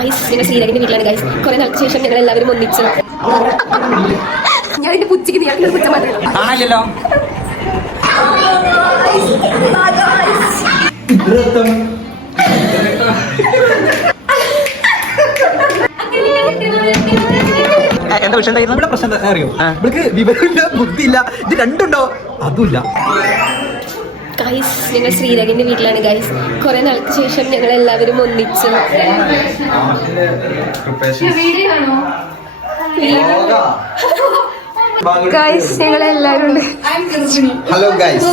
Guys ഞങ്ങൾ ശ്രീരാഗിന്റെ വീട്ടിലാണ് guys. കുറെ നാൾക്ക് ശേഷം ഞങ്ങൾ എല്ലാവരും ഒന്നിച്ച്. ഞാൻ എന്റെ പുച്ചിക്ക് നീയാക്കി പുച്ച മാത്രമേ എന്താ വിഷയം ഇവിടെ പ്രശ്നം അറിയോ? ഇവർക്ക് വിവരമില്ല, ബുദ്ധിയില്ല, ഇത് രണ്ടുണ്ടോ അതുമില്ല. ഗൈസ് ഞങ്ങൾ ശ്രീരാഗിന്റെ വീട്ടിലാണ് ഗൈസ്. കുറെ നാൾക്ക് ശേഷം ഞങ്ങൾ എല്ലാവരും ഒന്നിച്ച്. ഗൈസ് ഞങ്ങൾ എല്ലാവരും ഉണ്ട്. Hello guys.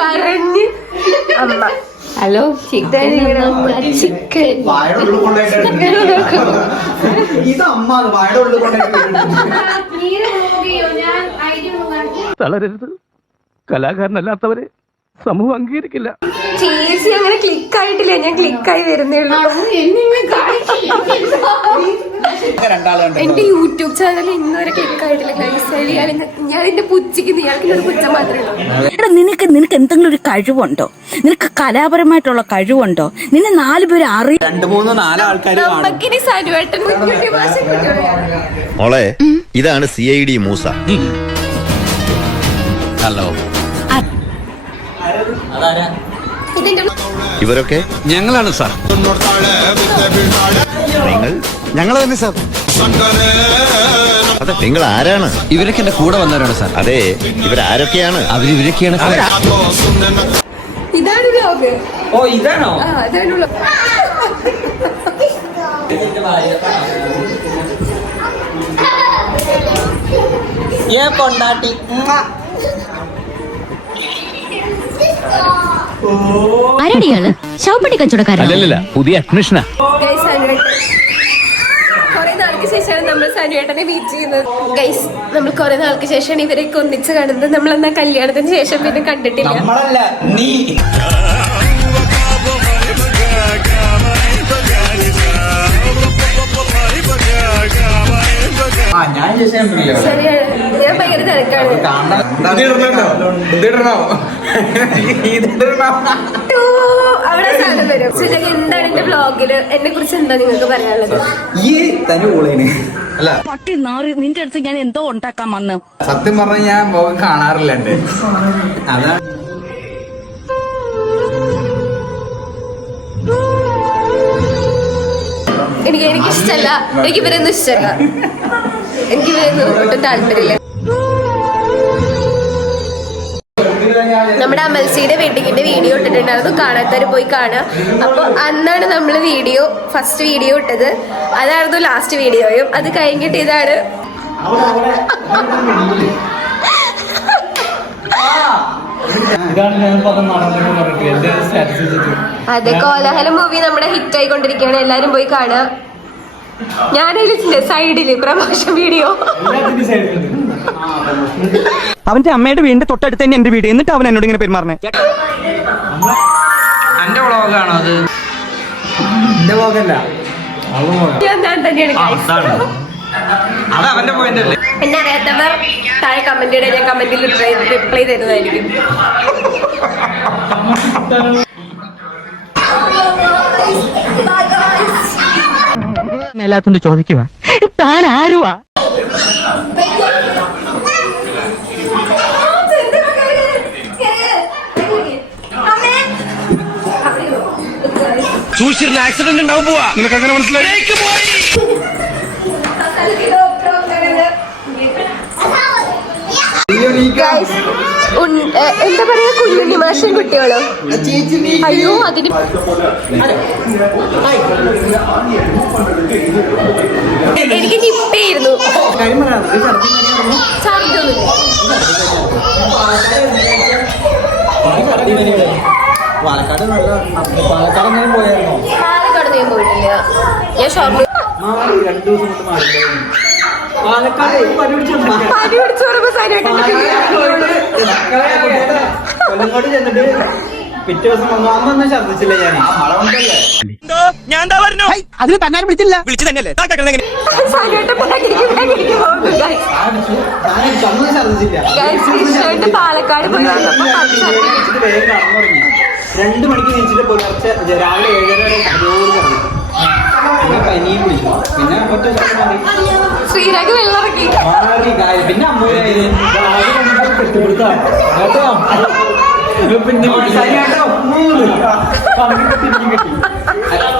കരഞ്ഞ് അമ്മ. ഹലോ ചിക്കൻ ഇത് അമ്മ വാഴ ഉള്ളിൽ തളരരുത്. കലാകാരനല്ലാത്തവരെ സമൂഹം അംഗീകരിക്കില്ല. ചേച്ചി അങ്ങനെ ക്ലിക്ക് ആയിട്ടില്ല, ഞാൻ ക്ലിക്കായി വരുന്നേ ഉള്ളൂ. എന്റെ യൂട്യൂബ് ചാനൽ ഇന്നുവരെ ക്ലിക്ക് ആയിട്ടില്ല. ഞാൻ എന്റെ പുച്ചിക്ക് നീയാൾക്ക് പുച്ച മാത്രമേ ഉള്ളൂ. നിനക്ക് എന്തെങ്കിലും ഒരു കഴിവുണ്ടോ? നിനക്ക് കലാപരമായിട്ടുള്ള കഴിവുണ്ടോ? നിന്നെ 4 പേര് അറിയാം. 2-3-4 ആൾക്കാർ നമുക്കിനി സനുവേട്ടൻ മോളെ ഇതാണ് CID മൂസ. ഹലോ. ഇവരൊക്കെ ഞങ്ങളാണ് സാർ. ഞങ്ങൾ തന്നെ സാർ. അതെ, നിങ്ങൾ ആരാണ്? ഇവരൊക്കെ എന്റെ കൂടെ വന്നവരാണ് സാർ. അതെ, ഇവരാരൊക്കെയാണ്? ഇവരൊക്കെയാണ് സാർ. ഇതാണ് വ്ലോഗ്. ഓ ഇതാണോ? അതാണ് വ്ലോഗ്. കൊണ്ടാട്ടി ആരടിയാള് ശവപ്പെട്ടി കച്ചവടക്കാരല്ല, പുതിയ അഡ്മിഷനാ. കുറെ നാൾക്ക് ശേഷമാണ് നമ്മൾ സനുവേട്ടനെ മീറ്റ് ചെയ്യുന്നത് ഗൈസ്. നമ്മൾ കുറെ നാൾക്ക് ശേഷമാണ് ഇവരെയൊക്കെ ഒന്നിച്ച് കാണുന്നത്. നമ്മളെന്നാ കല്യാണത്തിന് ശേഷം പിന്നെ കണ്ടിട്ടില്ല. നമ്മളല്ല നീ. ശരിയാണ്, ഞാൻ ഭയങ്കര തിരക്കാണ്. അവിടെ സാധനം വരും. ശരി, എന്താണ് എന്റെ വ്ലോഗില് എന്നെ കുറിച്ച് എന്താ നിങ്ങൾക്ക് പറയാനുള്ളത്? ഈ തന്നെ പോളേന് അല്ല പട്ടി നാറി, നിന്റെ അടുത്ത് ഞാൻ എന്തോ ഉണ്ടാക്കാൻ വന്ന്. സത്യം പറഞ്ഞ ഞാൻ മുഖം കാണാറില്ല. എന്റെ അതാണ് എനിക്കിഷ്ടല്ല. എനിക്ക് ഇവരൊന്നും ഇഷ്ടമല്ല. എനിക്ക് ഇവരൊന്നും ഒട്ടും താല്പര്യമില്ല. നമ്മുടെ അമൽസിയുടെ വെഡിങ്ങിന്റെ വീഡിയോ ഇട്ടിട്ടുണ്ടായിരുന്നു, കാണാത്തവര് പോയി കാണുക. അപ്പൊ അന്നാണ് നമ്മള് ഫസ്റ്റ് വീഡിയോ ഇട്ടത്. അതായിരുന്നു ലാസ്റ്റ് വീഡിയോയും. അത് കഴിഞ്ഞിട്ട് ഇതാണ്. അതെ, കോലാഹലം മൂവി നമ്മുടെ ഹിറ്റ് ആയിക്കൊണ്ടിരിക്കുകയാണ്. എല്ലാരും പോയി കാണുക. ഞാനതിന്റെ സൈഡില് പ്രമോഷൻ വീഡിയോ. അവന്റെ അമ്മയുടെ വീടിന്റെ തൊട്ടടുത്ത് തന്നെ എന്റെ വീട്. എന്നിട്ട് അവൻ എന്നോട് ഇങ്ങനെ പെരുമാറണേ. എന്റെ വ്ളോഗാണോ അത്? എന്റെ വ്ളോഗല്ല, ഞാൻ തന്നെയാണ്. അത് അവന്റെ പോയിന്റ് അല്ലേ? എന്നെ അറിയാത്തവർ താഴെ കമന്റ് ഇടാൻ, ഞാൻ കമന്റിൽ റിപ്ലൈ തരുന്നതായിരിക്കും. മേലാത്തോണ്ട് ചോദിക്കുക, താൻ ആരുവാ? സൂക്ഷിച്ചിരുന്ന ആക്സിഡന്റ് ഉണ്ടാവും. പോവാ, നിനക്ക് അങ്ങനെ മനസ്സിലായി? എന്താ പറയാ, കുഞ്ഞുണ്ണി മാഷൻ കുട്ടികളോ? അയ്യോ, അതിന് എനിക്ക് നിപ്പായിരുന്നു. പാലക്കാട് പാലക്കാട് പോയായിരുന്നോ? പാലക്കാട് ഞാൻ പോയിട്ടില്ല. ഞാൻ ഷോർട്ട് പനി പിടിച്ചു പറയുമ്പോ സൈനായിട്ട് കൊല്ലങ്ങോട് ചെന്നിട്ട് പിറ്റേ ദിവസം വന്നു അന്നൊന്നും ഛർദ്ദിച്ചില്ല ഞാൻ മഴ കൊണ്ടല്ലേ ഞാൻ അതിന് തന്നെ വിളിച്ചില്ല വിളിച്ചു തന്നെയല്ലേ അന്ന് ഛർദ്ദിച്ചില്ല പാലക്കാട് പോയി വന്നപ്പോ വേഗം കടന്നുറങ്ങി 2 മണിക്ക് നീച്ചിട്ട് പുലർച്ചെ രാവിലെ 7:30 വരെ പിന്നെ പനിയും പിടിച്ചു പിന്നെ ഒറ്റ മാറി ശ്രീരാഗ് വെള്ളമിറക്കി പിന്നെ അമ്മൂരായി കെട്ടിപ്പിടുത്താം പിന്നെ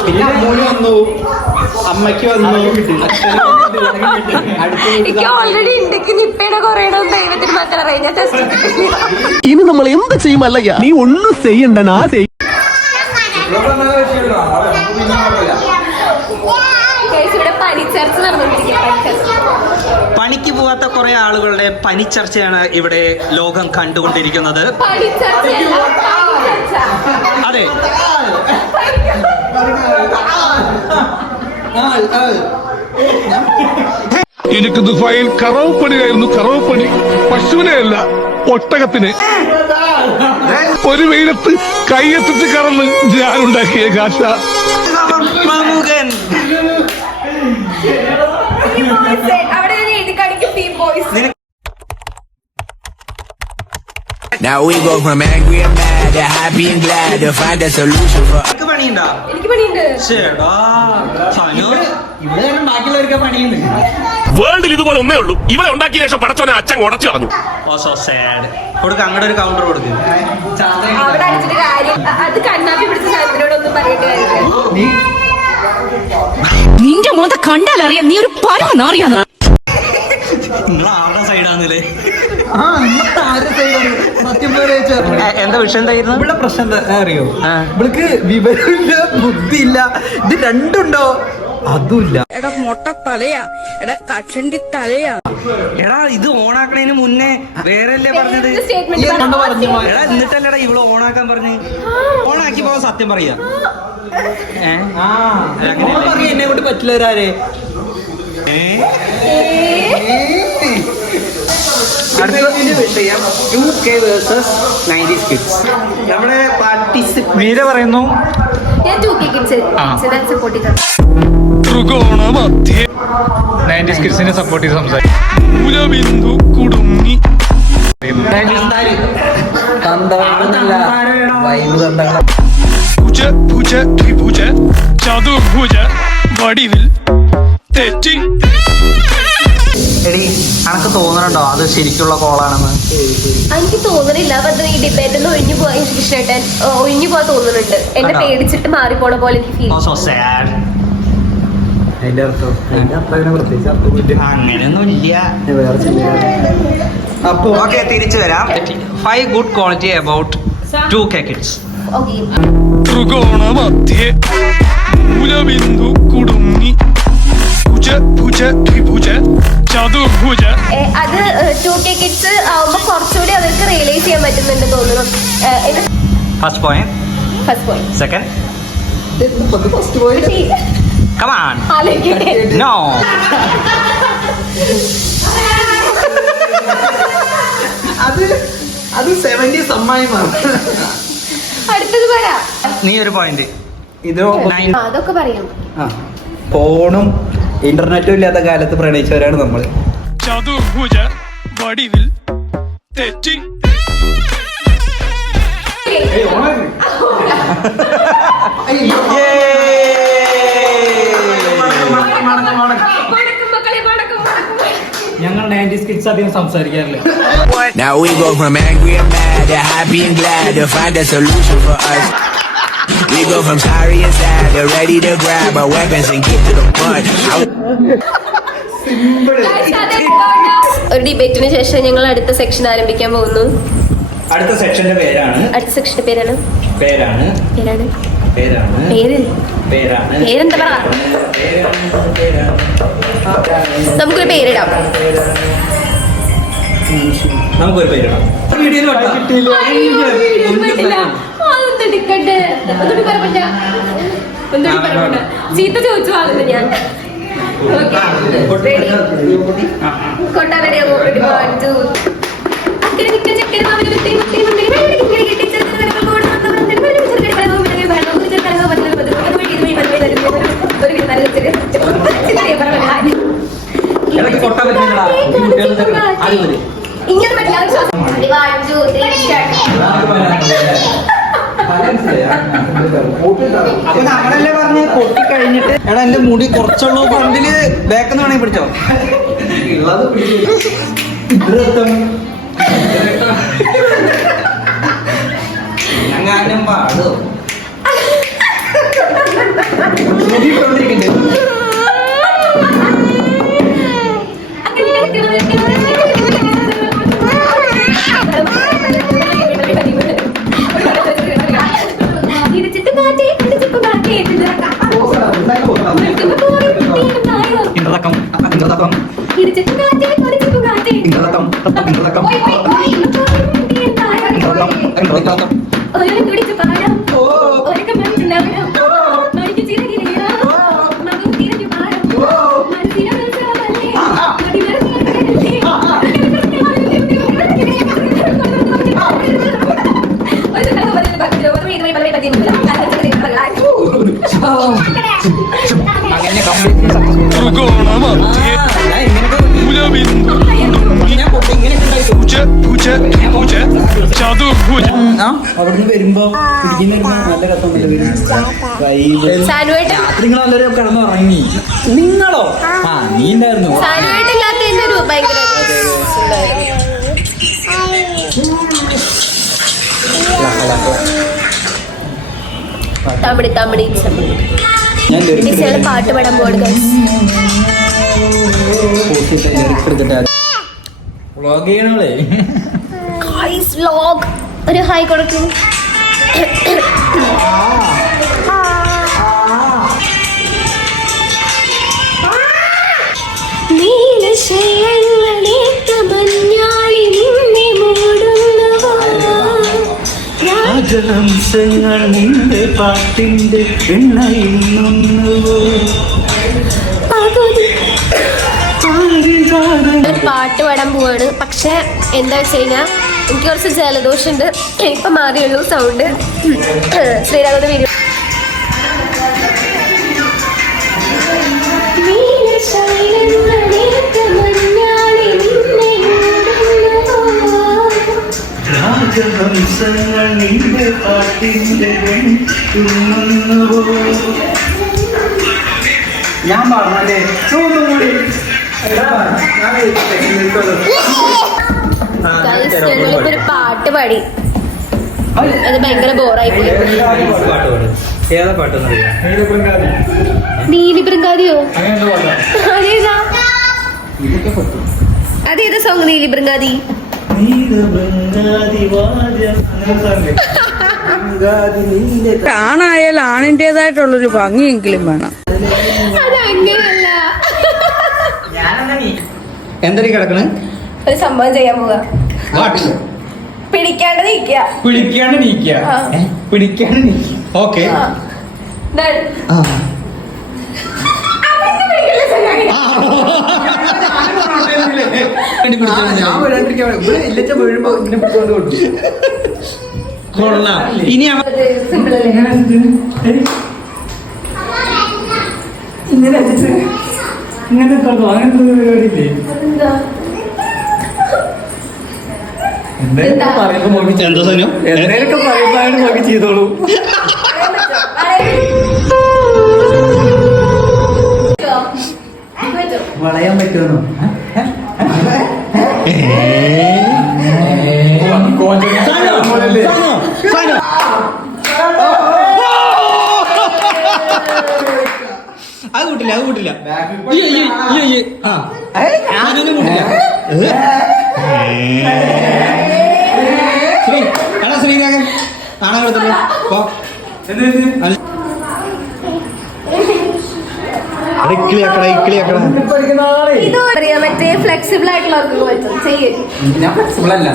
പിന്നെ അമ്മൂന് വന്നു അമ്മയ്ക്ക് വന്നു എനിക്ക് ഓൾറെഡി ഉണ്ടെങ്കിൽ നിപ്പയുടെ കുറയണം ദൈവത്തിന് മാത്രം അറിയാം ഞാൻ ടെസ്റ്റ് ഇനി നമ്മൾ എന്ത് ചെയ്യുമല്ലയ്യ നീ ഒന്നും ചെയ്യണ്ട ഇവിടെ പനിച്ചർച്ച നടന്നുകൊണ്ടിരിക്കുക പണിക്ക് പോകാത്ത കുറെ ആളുകളുടെ പനിച്ചർച്ചയാണ് ഇവിടെ ലോകം കണ്ടുകൊണ്ടിരിക്കുന്നത്. അതെ, എനിക്ക് ദുബായിൽ കറവപ്പണിയായിരുന്നു. കറവപ്പണി പശുവിനെയല്ല, ഒട്ടകത്തിന്. ഒരു വെയിലത്ത് കൈയെത്തിച്ച് കറന്ന് ഞാനുണ്ടാക്കിയ കാശ. Now we go from angry and mad to happy and glad to find a solution for us. പണിയുണ്ടോ? എനിക്ക് പണിയുണ്ട്. ഇവിടെ ബാക്കിയുള്ളവർക്ക് പണിയുണ്ട്. വേൾഡിൽ ഇതുപോലെ ഒന്നേ ഉള്ളൂ. ഇവരെ ഉണ്ടാക്കിയ ശേഷം പടച്ചോനെ അച്ഛൻ ഉടച്ചു കളഞ്ഞു. കൊടുക്ക, അങ്ങോട്ട് ഒരു കൗണ്ടർ കൊടുക്കും. അവിടെ അടിച്ചിട്ട് കാര്യം അത് കണ്ണാപ്പി പിടിച്ച സാധനത്തിനോടൊന്നും പറയേണ്ടി വരില്ല. നിന്റെ മോന്ത കണ്ടാലറിയാം നീ ഒരു പരമനാറിയാന്ന്. നിങ്ങൾ ആരുടെ സൈഡാന്നല്ലേ? എന്താ വിഷയം എന്തായിരുന്നു? ഇവിടെ പ്രശ്നം എന്താ അറിയോ? ഇവൾക്ക് വിവരമില്ല, ബുദ്ധിയില്ല. ഇത് രണ്ടുണ്ടോ? അതുമില്ല. എടാ മൊട്ട തലയാ, എടാ കഷണ്ടി തലയാ. എടാ ഇത് ഓണാക്കണതിന് മുന്നേ വേറെല്ലേ പറഞ്ഞത്? എടാ എന്നിട്ടല്ലടാ ഇവള് ഓണാക്കാൻ പറഞ്ഞ്. ഓണാക്കി പോവാൻ സത്യം പറയാ. എന്നെ കൊണ്ട് പറ്റില്ല ഒരാരെ. നമ്മുടെ മീര പറയുന്നു ഞാൻ 2K kids സപ്പോർട്ട് ചെയ്ത ത്രികോണമധ്യേ 90s കിഡ്സിനെ സപ്പോർട്ട് ചെയ്ത് സംസാരിക്കും. ബിന്ദു കുടുങ്ങി. ഭുജ ഭുജ ത്രിഭുജ ചതുർഭുജ വടിവിൽ തെറ്റി. എടി അനക്ക് തോന്നണുണ്ടോ അത് ശരിക്കുള്ള കോളാണെന്ന്? എനിക്ക് തോന്നുന്നില്ല. അപ്പൊ ഈ ഡിബേറ്റ് ഒന്ന് ഒഴിഞ്ഞു പോവാൻ കൃഷ്ണേട്ടൻ ഒഴിഞ്ഞു പോവാൻ തോന്നുന്നുണ്ട്. എന്നെ പേടിച്ചിട്ട് മാറിപ്പോണ പോലെ എനിക്ക് ഫീൽ. അങ്ങനെയൊന്നും ഇല്ല. അപ്പൊ ഓക്കെ, തിരിച്ചു വരാം. 5 good quality about 2K kids. ത്രികോണമധ്യേ മൂലബിന്ദു കുടുങ്ങി. ഭുജ ഭുജ ത്രിഭുജ ചതുർഭുജ. അത് 2K kids ആവുമ്പോ കുറച്ചുകൂടി അവർക്ക് റിയലൈസ് ചെയ്യാൻ പറ്റുന്നുണ്ട് തോന്നുന്നു. First point, first point, second, first point come on, ആലോചിക്കട്ടെ. no. അത് 70s അമ്മായി മാറും. അടുത്തത് പറയാ. നീ ഒരു പോയിന്റ്. ഇത് അതൊക്കെ പറയാം. ഫോണും ഇന്റർനെറ്റും ഇല്ലാത്ത കാലത്ത് പ്രണയിച്ചവരാണ് നമ്മൾ. ചതുർഭുജ വടിവിൽ തെറ്റി. ഞങ്ങൾ 90s കിഡ്സ് അധികം സംസാരിക്കാറില്ല. Now we go from angry and mad to happy and glad to find a solution for us. We go from sorry and sad to ready to grab our weapons and get to the punch. ഒരു ഡിബേറ്റിന് ശേഷം ഞങ്ങൾ അടുത്ത section ആരംഭിക്കാൻ പോകുന്നു. അടുത്ത സെക്ഷന്റെ പേരാണ് അടുത്ത സെക്ഷന്റെ പേരാണ് പേരാണ് പേരാണ് പേരാണ് പേര് പേരാണ് പേരെന്താ പറ. നമുക്കൊരു പേരിടാം. നമുക്കൊരു പേരിടാം. ചീത്ത ചോദിച്ചു വാങ്ങുന്നു ഞാൻ. കൊട്ടാരടിയാ ചെക്കൻ അപ്പൊ നമ്മളല്ലേ പറഞ്ഞ് പൊട്ടി കഴിഞ്ഞിട്ട് എടാ എന്റെ മുടി കുറച്ചുള്ളൂ ഫ്രണ്ടില് ബാക്കെന്ന് വേണമെങ്കിൽ പിടിച്ചോ. എങ്ങാനും പാടോ അവിടുന്ന് വരുമ്പോ പിടിക്കുന്ന നല്ല രസം. രാത്രി നിങ്ങൾ എല്ലാവരും കിടന്നുറങ്ങി. നിങ്ങളോ? ആ നീ ഉണ്ടായിരുന്നു. ഞാൻ പാട്ട് പാടാൻ പോകട്ടെ. വ്ളോഗ് ചെയ്യണോളേ. വ്ലോഗ് ഒരു ഹായ് കൊടുക്കും. രാജഹംസങ്ങൾ നിന്റെ പാട്ടിന്റെ എണ്ണയിൽ നിന്നുവോ. പാട്ട് പാടാൻ പോവാണ്. പക്ഷെ എന്താ വെച്ച് കഴിഞ്ഞാൽ എനിക്ക് കുറച്ച് ജലദോഷമുണ്ട്. ഇപ്പൊ മാറിയുള്ളൂ സൗണ്ട്. ശ്രീരാഗയുടെ വീഡിയോ രാജഹംസങ്ങൾ നിന്റെ പാട്ടിന്റെ ഞാൻ പറഞ്ഞേ ഒരു പാട്ട് പാടി. അത് ഭയങ്കര ബോറായി പോയി. ഏതാ പാട്ടെന്ന് നീലി ബൃങ്കാതിയോ? അതേതാ? അതേതാ സോങ്? നീലി ബൃങ്കാതി. ആണായാൽ ആണിൻ്റെതായിട്ടുള്ളൊരു ഭംഗിയെങ്കിലും വേണം. അതങ്ങനെയല്ല. എന്തൊരു കിടക്കണ്? ഒരു സംഭവം ചെയ്യാൻ പോവാ. പിടിക്കാണ്ട് നീക്കുക. പിടിക്കാണ്ട് നീക്കുക. പിടിക്കാണ്ട് നീക്കുക. ഓക്കെ. ഇനി ഇങ്ങനെ പരിപാടിയില്ലേ? എന്താ സൈന്യം എന്തെങ്കിലുമൊക്കെ പറയുമ്പോഴാണ് നോക്കി ചെയ്തോളൂ. വളയാൻ പറ്റുമെന്നോ? അത് കൂട്ടില്ല, അത് കൂട്ടില്ല. ശ്രീരാഗൻ കാണാൻ കൊടുത്തല്ലോ. മറ്റേ ഫ്ലെക്സിബിൾ ആയിട്ടുള്ളവർക്ക് പറ്റും. ചെയ്യും. ഞാൻ ഫ്ലെക്സിബിൾ അല്ല.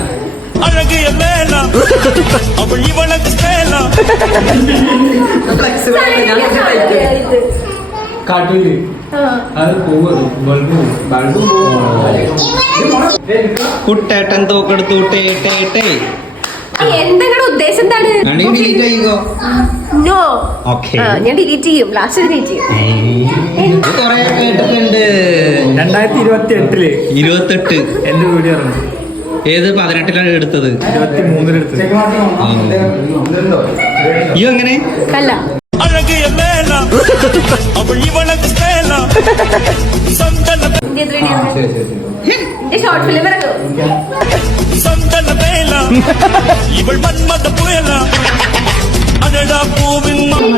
കാട്ടൂര് അത് പോവും. കുട്ടേട്ടൻ തോക്കെടുത്തു. എന്തെങ്കിലും ഉദ്ദേശം എന്താണ്? നോ. ഞാൻ ഡിലീറ്റ് ചെയ്യും. ലാസ്റ്റ് ഡിലീറ്റ് ചെയ്യും. 2028 28 എന്റെ വീഡിയോ ഇറങ്ങും. ഏത് 18ലാണ് എടുത്തത്? 23 ഈ എങ്ങനെ കല്ല ഷോർട്ട് ഫിലിം ഇറക്കും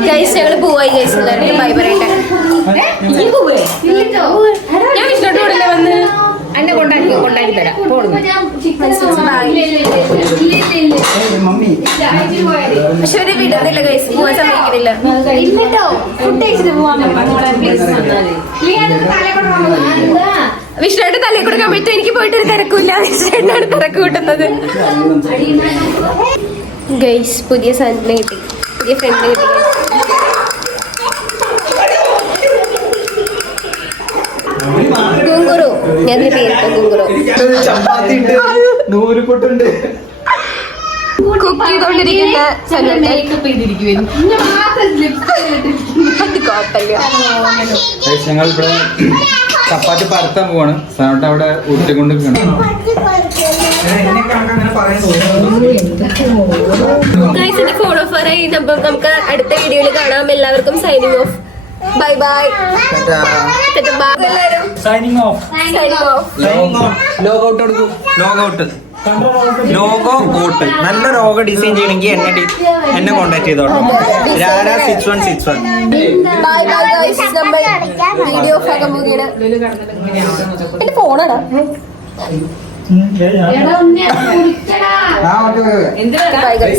ഗൈസ് ഞങ്ങള് പോവായി ഗൈസ് എല്ലാവരും ബൈ പറയട്ടെ ഞാൻ വിഷ്ണോട്ട് കൂടെ വന്ന് എന്നെ കൊണ്ടാക്കി തരാം പക്ഷെ ഒരു വിടുന്നില്ല ഗൈസ് പോവാൻ സമ്മതിക്കുന്നില്ല വിഷ്ണുവിന്റെ തലയിൽ കൊടുക്കാൻ പറ്റും എനിക്ക് പോയിട്ട് ഒരു തിരക്കില്ല വിഷ്ണുവിനാണ് തിരക്ക് കൂട്ടുന്നത് ഗൈസ് പുതിയ സാധനം കിട്ടി പുതിയ ഫ്രണ്ട് കിട്ടി ഗുങ്കുറു ഞാൻ പേരിട്ട ഗുങ്കുറു നൂറുപൊട്ടുണ്ട് കുക്ക് ചെയ്തോണ്ടിരിക്കുന്ന ഞങ്ങളിവിടെ ചപ്പാത്തി പരത്താൻ പോവാണ്. സാറിട്ട് അവിടെ ഉരുട്ടിക്കൊണ്ട് ഫോളോ ഫോർ ആയി നമുക്ക് അടുത്ത വീഡിയോയിൽ കാണാം. എല്ലാവർക്കും സൈനിങ് ഓഫ്. Bye bye. എല്ലാവരും സൈനിങ് ഓഫ്. ലോഗോ ഔട്ട് എടുക്കൂ. ലോഗോ ഔട്ട് നല്ല ലോഗോ ഡിസൈൻ ചെയ്യണമെങ്കിൽ എന്നെ കോണ്ടാക്ട് ചെയ്തോളൂ. 6161. Bye bye guys. നമ്മൾ വീഡിയോ ഓഫ് ആക്കാൻ പോവുകയാണ്. എന്റെ ഫോണാടാ. Bye guys.